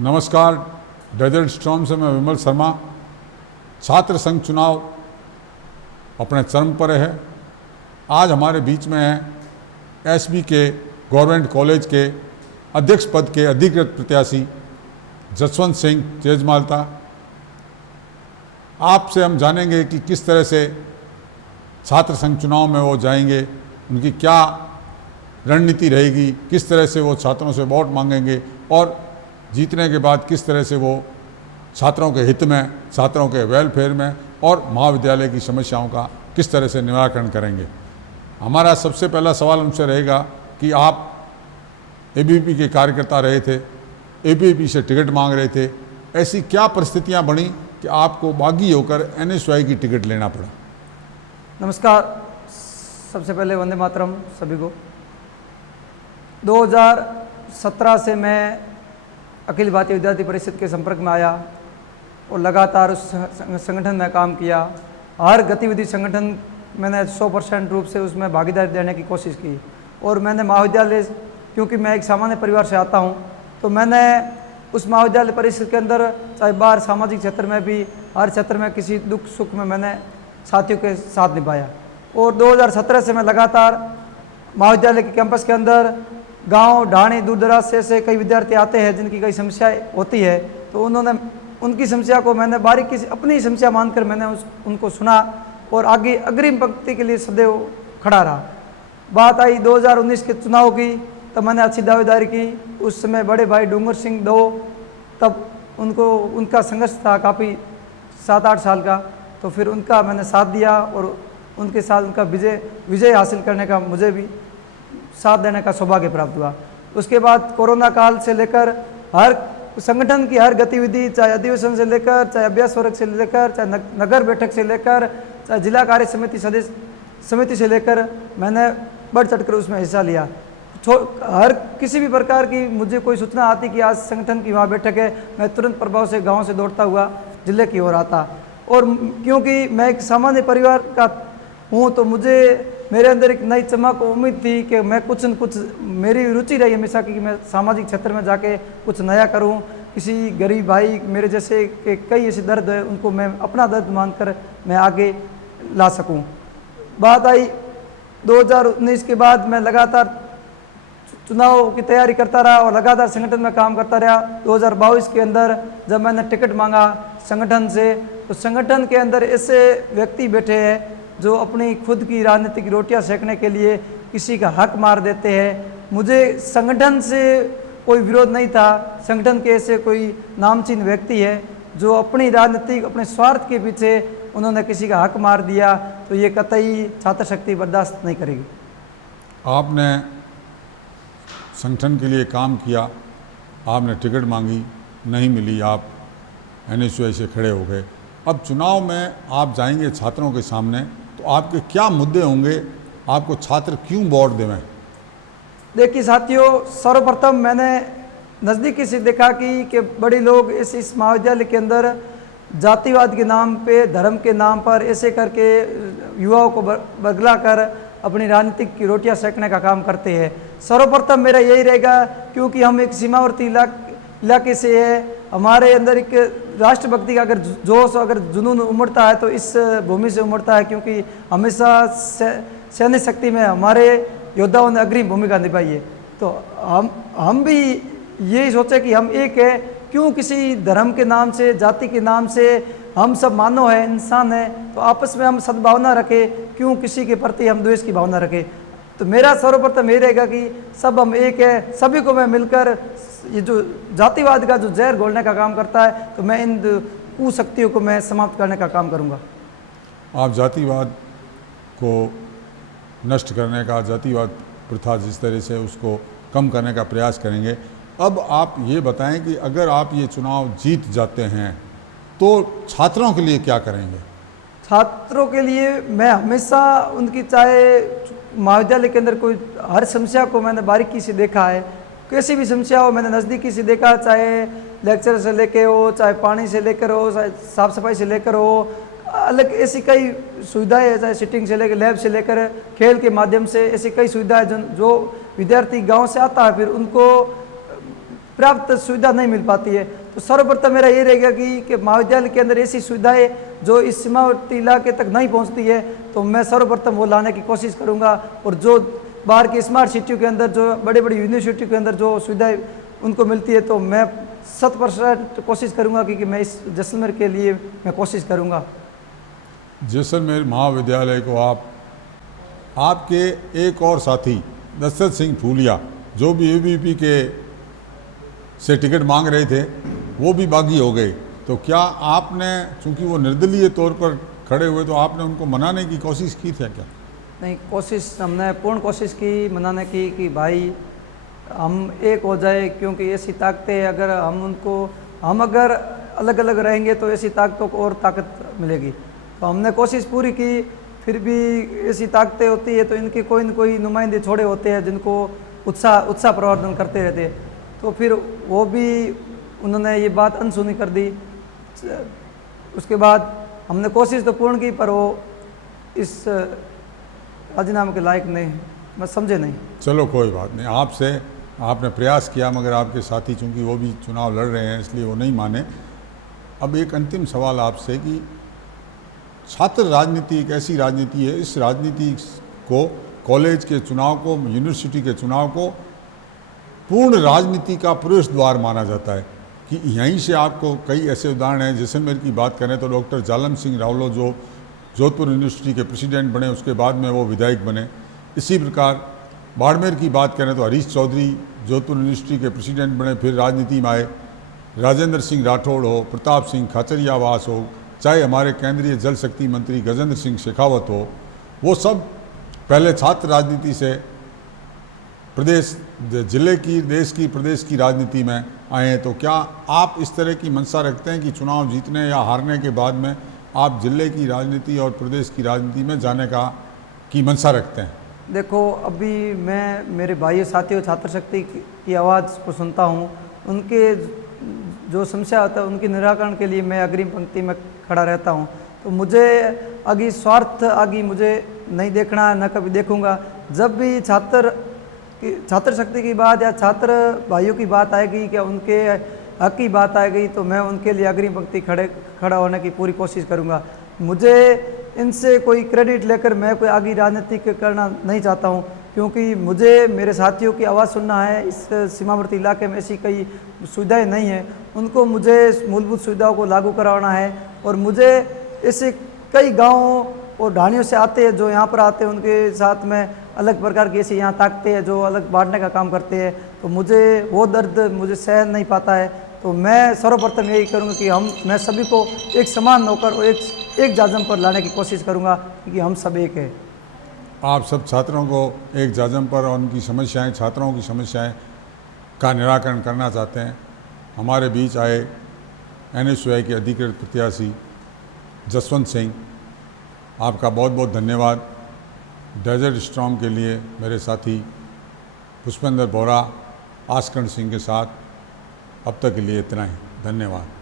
नमस्कार। Desert storm से मैं विमल शर्मा। छात्र संघ चुनाव अपने चरम पर है। आज हमारे बीच में है एसबी के गवर्नमेंट कॉलेज के अध्यक्ष पद के अधिकृत प्रत्याशी जसवंत सिंह तेजमालता। आपसे हम जानेंगे कि किस तरह से छात्र संघ चुनाव में वो जाएंगे, उनकी क्या रणनीति रहेगी, किस तरह से वो छात्रों से वोट मांगेंगे और जीतने के बाद किस तरह से वो छात्रों के हित में, छात्रों के वेलफेयर में और महाविद्यालय की समस्याओं का किस तरह से निराकरण करेंगे। हमारा सबसे पहला सवाल उनसे रहेगा कि आप एबीवीपी के कार्यकर्ता रहे थे, एबीवीपी से टिकट मांग रहे थे, ऐसी क्या परिस्थितियां बनी कि आपको बागी होकर एनएसयूआई की टिकट लेना पड़ा? नमस्कार। सबसे पहले वंदे मातरम सभी को। 2017 से मैं अखिल भारतीय विद्यार्थी परिषद के संपर्क में आया और लगातार उस संगठन में काम किया। हर गतिविधि संगठन मैंने 100% रूप से उसमें भागीदारी देने की कोशिश की। और मैंने महाविद्यालय, क्योंकि मैं एक सामान्य परिवार से आता हूं, तो मैंने उस महाविद्यालय परिषद के अंदर चाहे बाहर सामाजिक क्षेत्र में भी, हर क्षेत्र में किसी दुख सुख में मैंने साथियों के साथ निभाया। और 2017 से मैं लगातार महाविद्यालय के कैंपस के अंदर गांव ढाणी दूर दराज से कई विद्यार्थी आते हैं जिनकी कई समस्याएं होती है, तो उनकी समस्या को मैंने बारीकी से अपनी समस्या मानकर मैंने उनको सुना और आगे अग्रिम पंक्ति के लिए सदैव खड़ा रहा। बात आई 2019 के चुनाव की, तब मैंने अच्छी दावेदारी की। उस समय बड़े भाई डूंगर सिंह दो, तब उनका संघर्ष था काफ़ी 7-8 साल का, तो फिर उनका मैंने साथ दिया और उनके साथ उनका विजय हासिल करने का मुझे भी साथ देने का सौभाग्य प्राप्त हुआ। उसके बाद कोरोना काल से लेकर हर संगठन की हर गतिविधि, चाहे अधिवेशन से लेकर, चाहे अभ्यास वर्ग से लेकर, चाहे नगर बैठक से लेकर, चाहे जिला कार्य समिति से लेकर, मैंने बढ़ चढ़कर उसमें हिस्सा लिया। हर किसी भी प्रकार की मुझे कोई सूचना आती कि आज संगठन की वहाँ बैठक है, मैं तुरंत प्रभाव से गाँव से दौड़ता हुआ जिले की ओर आता। और क्योंकि मैं एक सामान्य परिवार का हूँ, तो मेरे अंदर एक नई चमक उम्मीद थी कि मैं कुछ न कुछ, मेरी रुचि रही हमेशा कि मैं सामाजिक क्षेत्र में जाके कुछ नया करूं। किसी गरीब भाई मेरे जैसे के कई ऐसे दर्द है, उनको मैं अपना दर्द मानकर मैं आगे ला सकूं। बात आई 2019 के बाद मैं लगातार चुनाव की तैयारी करता रहा और लगातार संगठन में काम करता रहा। 2022 के अंदर जब मैंने टिकट मांगा संगठन से, तो संगठन के अंदर ऐसे व्यक्ति बैठे हैं जो अपनी खुद की राजनीतिक रोटियां सेकने के लिए किसी का हक मार देते हैं। मुझे संगठन से कोई विरोध नहीं था। संगठन के ऐसे कोई नामचीन व्यक्ति है जो अपनी राजनीतिक, अपने स्वार्थ के पीछे उन्होंने किसी का हक मार दिया, तो ये कतई छात्र शक्ति बर्दाश्त नहीं करेगी। आपने संगठन के लिए काम किया, आपने टिकट मांगी, नहीं मिली, आप एनएसयूआई से खड़े हो गए। अब चुनाव में आप जाएंगे छात्रों के सामने, तो आपके क्या मुद्दे होंगे, आपको छात्र क्यों वोट देवें? देखिए साथियों, सर्वप्रथम मैंने नज़दीकी से देखा कि बड़े लोग इस महाविद्यालय के अंदर जातिवाद के नाम पे, धर्म के नाम पर ऐसे करके युवाओं को बगला कर अपनी राजनीतिक की रोटियां सेकने का काम करते हैं। सर्वप्रथम मेरा यही रहेगा, क्योंकि हम एक सीमावर्ती इलाके से है, हमारे अंदर एक राष्ट्रभक्ति का अगर जोश, अगर जुनून उमड़ता है तो इस भूमि से उमड़ता है, क्योंकि हमेशा सैन्य शक्ति में हमारे योद्धाओं ने अग्रिम भूमिका निभाई है। तो हम भी यही सोचे कि हम एक है, क्यों किसी धर्म के नाम से, जाति के नाम से, हम सब मानव है, इंसान है, तो आपस में हम सद्भावना रखें, क्यों किसी के प्रति हम द्वेष की भावना रखें। तो मेरा सर्वप्रथम ये रहेगा कि सब हम एक है, सभी को मैं मिलकर, ये जो जातिवाद का जो जहर घोलने का काम करता है, तो मैं इन कुशक्तियों को मैं समाप्त करने का काम करूंगा। आप जातिवाद को नष्ट करने का, जातिवाद प्रथा जिस तरह से उसको कम करने का प्रयास करेंगे। अब आप ये बताएं कि अगर आप ये चुनाव जीत जाते हैं तो छात्रों के लिए क्या करेंगे? छात्रों के लिए मैं हमेशा उनकी, चाहे महाविद्यालय के अंदर कोई हर समस्या को मैंने बारीकी से देखा है, कैसी भी समस्या हो मैंने नज़दीकी से देखा, चाहे लेक्चर से लेकर हो, चाहे पानी से लेकर हो, चाहे साफ़ सफाई से लेकर हो, अलग ऐसी कई सुविधाएं है, चाहे सिटिंग से लेकर, लैब से लेकर, खेल के माध्यम से ऐसी कई सुविधाएं जो विद्यार्थी गांव से आता है, फिर उनको पर्याप्त सुविधा नहीं मिल पाती है। तो सर्वप्रथम मेरा ये रहेगा कि महाविद्यालय के अंदर ऐसी सुविधाएं जो इस सीमावर्ती इलाके तक नहीं पहुंचती है, तो मैं सर्वप्रथम वो लाने की कोशिश करूंगा। और जो बाहर की स्मार्ट सिटियों के अंदर, जो बड़े बड़ी यूनिवर्सिटी के अंदर जो सुविधाएं उनको मिलती है, तो मैं 100% कोशिश करूंगा कि मैं इस जैसलमेर के लिए मैं कोशिश करूंगा। जैसलमेर महाविद्यालय को आपके एक और साथी दशरथ सिंह फूलिया, जो भी ABVP के से टिकट मांग रहे थे, वो भी बागी हो गए। तो क्या आपने, चूंकि वो निर्दलीय तौर पर खड़े हुए, तो आपने उनको मनाने की कोशिश की थी क्या? नहीं, कोशिश हमने पूर्ण कोशिश की मनाने की कि भाई हम एक हो जाए, क्योंकि ऐसी ताकतें अगर हम अगर अलग अलग रहेंगे तो ऐसी ताकतों को और ताकत मिलेगी। तो हमने कोशिश पूरी की, फिर भी ऐसी ताकतें होती है तो इनके कोई न कोई नुमाइंदे छोड़े होते हैं जिनको उत्साह प्रवर्धन करते रहते। तो फिर वो भी उन्होंने ये बात अनसुनी कर दी। उसके बाद हमने कोशिश तो पूर्ण की, पर वो इस राजीनामे के लायक नहीं, मैं समझे नहीं। चलो कोई बात नहीं, आपने प्रयास किया, मगर आपके साथी चूंकि वो भी चुनाव लड़ रहे हैं इसलिए वो नहीं माने। अब एक अंतिम सवाल आपसे कि छात्र राजनीति एक ऐसी राजनीति है, इस राजनीति को, कॉलेज के चुनाव को, यूनिवर्सिटी के चुनाव को पूर्ण राजनीति का प्रवेश द्वार माना जाता है कि यहीं से आपको कई ऐसे उदाहरण हैं। जैसलमेर की बात करें तो डॉक्टर जालम सिंह रावलो जो जोधपुर यूनिवर्सिटी के प्रेसिडेंट बने, उसके बाद में वो विधायक बने। इसी प्रकार बाड़मेर की बात करें तो हरीश चौधरी जोधपुर यूनिवर्सिटी के प्रेसिडेंट बने, फिर राजनीति में आए। राजेंद्र सिंह राठौड़ हो, प्रताप सिंह खाचरियावास हो, चाहे हमारे केंद्रीय जल शक्ति मंत्री गजेंद्र सिंह शेखावत हो, वो सब पहले छात्र राजनीति से प्रदेश, जिले की, देश की, प्रदेश की राजनीति में आए हैं। तो क्या आप इस तरह की मंशा रखते हैं कि चुनाव जीतने या हारने के बाद में आप जिले की राजनीति और प्रदेश की राजनीति में जाने की मंशा रखते हैं? देखो, अभी मैं मेरे भाई साथियों छात्र शक्ति की आवाज़ को सुनता हूँ, उनके जो समस्या होता है उनके निराकरण के लिए मैं अग्रिम पंक्ति में खड़ा रहता हूँ। तो मुझे आगे स्वार्थ मुझे नहीं देखना है, न कभी देखूँगा। जब भी छात्र शक्ति की बात या छात्र भाइयों की बात आएगी, क्या उनके हक की बात आएगी, तो मैं उनके लिए अग्रिम पंक्ति खड़ा होने की पूरी कोशिश करूँगा। मुझे इनसे कोई क्रेडिट लेकर मैं कोई आगे राजनीति करना नहीं चाहता हूँ, क्योंकि मुझे मेरे साथियों की आवाज़ सुनना है। इस सीमावर्ती इलाके में ऐसी कई सुविधाएं नहीं हैं, उनको मुझे मूलभूत सुविधाओं को लागू कराना है। और मुझे ऐसे कई गाँवों और ढाणियों से आते हैं जो यहाँ पर आते हैं, उनके साथ में अलग प्रकार की ऐसी यहाँ ताकतें हैं जो अलग बांटने का काम करते हैं। तो मुझे वो दर्द मुझे सहन नहीं पाता है। तो मैं सर्वप्रथम यही करूँगा कि मैं सभी को एक समान होकर और एक जाजम पर लाने की कोशिश करूँगा, क्योंकि हम सब एक हैं। आप सब छात्रों को एक जाजम पर और उनकी समस्याएं, छात्रों की समस्याएं का निराकरण करना चाहते हैं। हमारे बीच आए NSUI के अधिकृत प्रत्याशी जसवंत सिंह, आपका बहुत बहुत धन्यवाद। डेजर्ट स्टॉर्म के लिए मेरे साथी पुष्पेंद्र बोरा, आस्करण सिंह के साथ अब तक के लिए इतना ही। धन्यवाद।